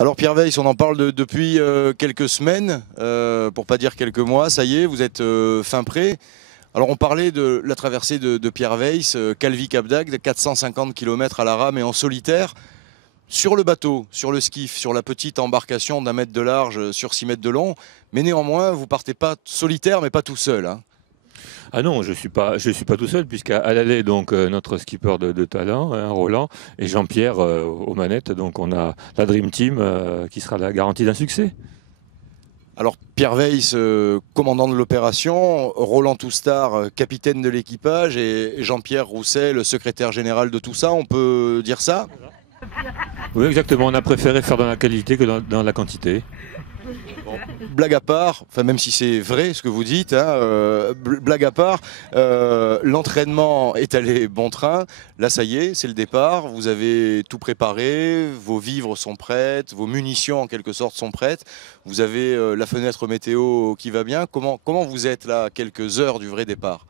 Alors Pierre Weiss, on en parle depuis quelques semaines, pour pas dire quelques mois, ça y est, vous êtes fin prêt. Alors on parlait de la traversée de Pierre Weiss, Calvi-Cap d'Agde, 450 km à la rame et en solitaire. Sur le bateau, sur le skiff, sur la petite embarcation d'1 mètre de large sur 6 mètres de long, mais néanmoins vous partez pas solitaire mais pas tout seul, hein. Ah non, je suis pas tout seul, puisqu'à l'aller, donc notre skipper de talent, hein, Roland, et Jean-Pierre aux manettes, donc on a la Dream Team qui sera la garantie d'un succès. Alors Pierre Weiss, commandant de l'opération, Roland Toustar, capitaine de l'équipage, et Jean-Pierre Rousset, le secrétaire général de tout ça, on peut dire ça? Oui, exactement, on a préféré faire dans la qualité que dans la quantité. Bon, blague à part, enfin même si c'est vrai ce que vous dites, hein, blague à part, l'entraînement est allé bon train. Là, ça y est, c'est le départ. Vous avez tout préparé, vos vivres sont prêtes, vos munitions en quelque sorte sont prêtes. Vous avez la fenêtre météo qui va bien. Comment vous êtes là, à quelques heures du vrai départ?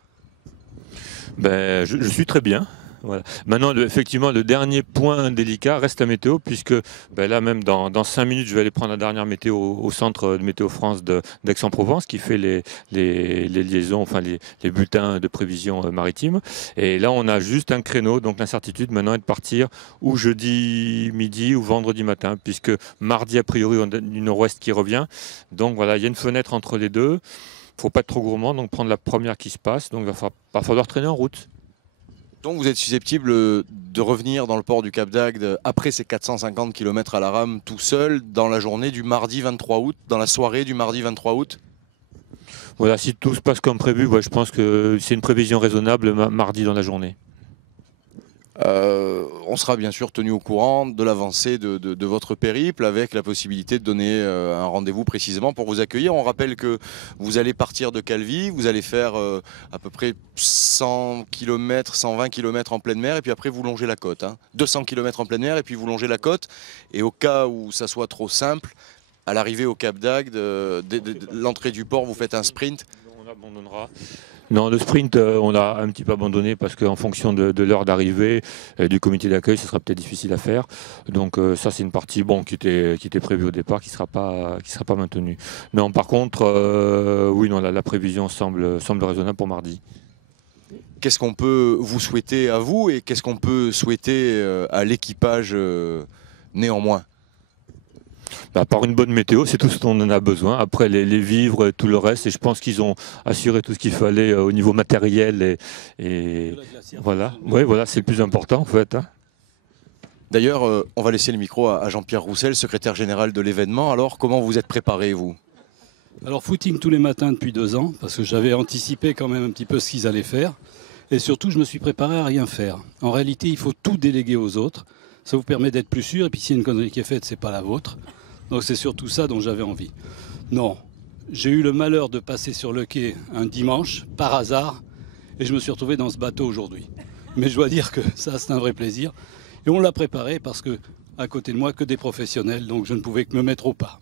Ben, je suis très bien. Voilà. Maintenant, effectivement, le dernier point délicat reste la météo, puisque ben là, même dans 5 minutes, je vais aller prendre la dernière météo au centre de Météo France d'Aix-en-Provence, qui fait les liaisons, enfin les bulletins de prévision maritime. Et là, on a juste un créneau, donc l'incertitude maintenant est de partir ou jeudi midi ou vendredi matin, puisque mardi, a priori, on a du nord-ouest qui revient. Donc voilà, il y a une fenêtre entre les deux. Il ne faut pas être trop gourmand, donc prendre la première qui se passe. Donc il va pas falloir traîner en route. Donc vous êtes susceptible de revenir dans le port du Cap d'Agde après ces 450 km à la rame tout seul dans la journée du mardi 23 août, dans la soirée du mardi 23 août? Voilà, si tout se passe comme prévu, ouais, je pense que c'est une prévision raisonnable mardi dans la journée. On sera bien sûr tenu au courant de l'avancée de votre périple, avec la possibilité de donner un rendez-vous précisément pour vous accueillir. On rappelle que vous allez partir de Calvi, vous allez faire à peu près 100 km, 120 km en pleine mer, et puis après vous longez la côte, hein. 200 km en pleine mer, et puis vous longez la côte. Et au cas où ça soit trop simple, à l'arrivée au Cap d'Agde, l'entrée du port, vous faites un sprint. On abandonnera. Non, le sprint, on a un petit peu abandonné parce qu'en fonction de l'heure d'arrivée du comité d'accueil, ce sera peut-être difficile à faire. Donc ça, c'est une partie qui était prévue au départ, qui sera pas maintenue. Non, par contre, oui, non, la prévision semble raisonnable pour mardi. Qu'est-ce qu'on peut vous souhaiter à vous et qu'est-ce qu'on peut souhaiter à l'équipage néanmoins? Bah, par une bonne météo, c'est tout ce dont on en a besoin. Après, les vivres, tout le reste, et je pense qu'ils ont assuré tout ce qu'il fallait au niveau matériel. Et voilà, ouais, voilà, c'est le plus important en fait, hein. D'ailleurs, on va laisser le micro à Jean-Pierre Roussel, secrétaire général de l'événement. Alors, comment vous êtes préparé, vous? Alors footing tous les matins depuis 2 ans, parce que j'avais anticipé quand même un petit peu ce qu'ils allaient faire. Et surtout, je me suis préparé à rien faire. En réalité, il faut tout déléguer aux autres. Ça vous permet d'être plus sûr. Et puis, s'il y a une connerie qui est faite, c'est pas la vôtre. Donc, c'est surtout ça dont j'avais envie. Non, j'ai eu le malheur de passer sur le quai un dimanche, par hasard, et je me suis retrouvé dans ce bateau aujourd'hui. Mais je dois dire que ça, c'est un vrai plaisir. Et on l'a préparé parce que, à côté de moi, que des professionnels, donc je ne pouvais que me mettre au pas.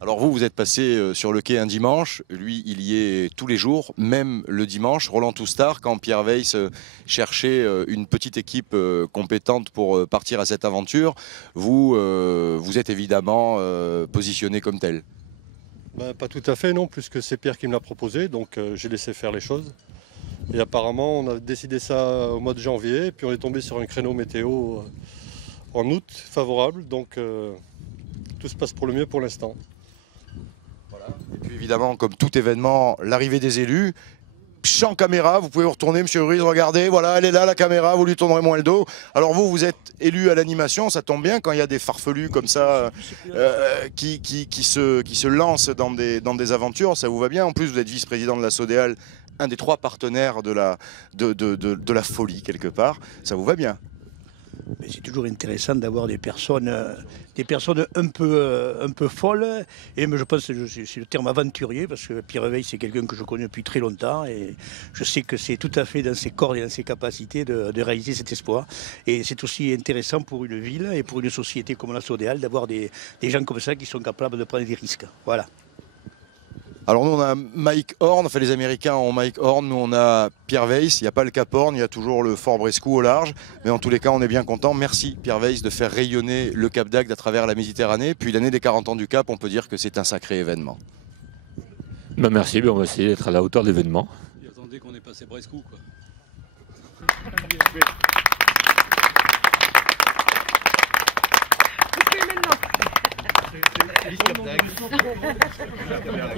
Alors vous, vous êtes passé sur le quai un dimanche, lui, il y est tous les jours, même le dimanche. Roland Toustar, quand Pierre Weiss cherchait une petite équipe compétente pour partir à cette aventure, vous, vous êtes évidemment positionné comme tel. Ben, pas tout à fait, non, puisque c'est Pierre qui me l'a proposé, donc j'ai laissé faire les choses. Et apparemment, on a décidé ça au mois de janvier, puis on est tombé sur un créneau météo en août favorable, donc tout se passe pour le mieux pour l'instant. Voilà. Et puis évidemment, comme tout événement, l'arrivée des élus. Champ caméra, vous pouvez vous retourner, monsieur Ruiz, regardez, voilà, elle est là, la caméra, vous lui tournerez moins le dos. Alors vous, vous êtes élu à l'animation, ça tombe bien quand il y a des farfelus comme ça qui se lancent dans des aventures, ça vous va bien. En plus, vous êtes vice-président de la SODEAL, un des 3 partenaires de la folie quelque part, ça vous va bien. Mais c'est toujours intéressant d'avoir des personnes un peu folles. Et je pense que c'est le terme aventurier, parce que Pierre Weiss, c'est quelqu'un que je connais depuis très longtemps. Et je sais que c'est tout à fait dans ses cordes et dans ses capacités de réaliser cet espoir. Et c'est aussi intéressant pour une ville et pour une société comme la SODEAL d'avoir des gens comme ça qui sont capables de prendre des risques. Voilà. Alors nous on a Mike Horn, enfin les Américains ont Mike Horn, nous on a Pierre Weiss, il n'y a pas le Cap Horn, il y a toujours le Fort Brescou au large, mais en tous les cas on est bien content. Merci Pierre Weiss de faire rayonner le Cap d'Agde à travers la Méditerranée, puis l'année des 40 ans du Cap, on peut dire que c'est un sacré événement. Ben merci, on va essayer d'être à la hauteur de l'événement. Attendez qu'on ait passé Brescou, quoi. Maintenant.